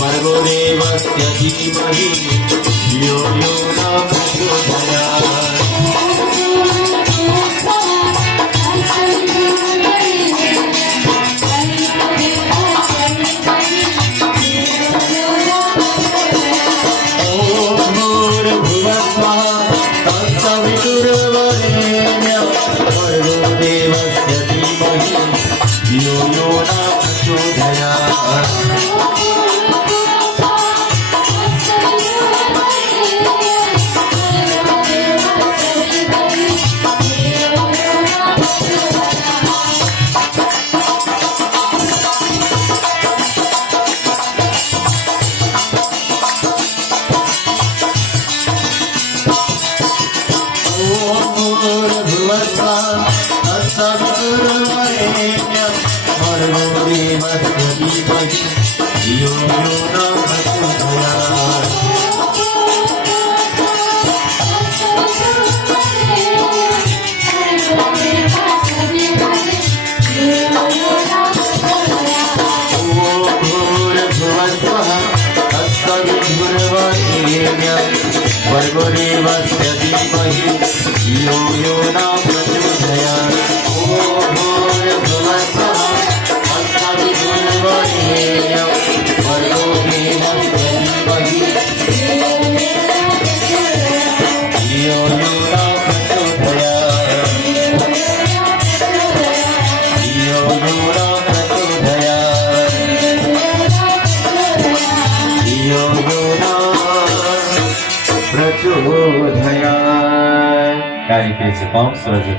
भर्गो देवस्य धीमहि धियो यो न प्रचोदयात्। धियो यो न प्रचोदयात्। भर्गो देवस्य धीमहि धियो यो न प्रचोदयात्। भर्गो देवस्य धीमहि धियो यो न प्रचोदयात्। प्रचोदयात्。 Guys, please palms towards the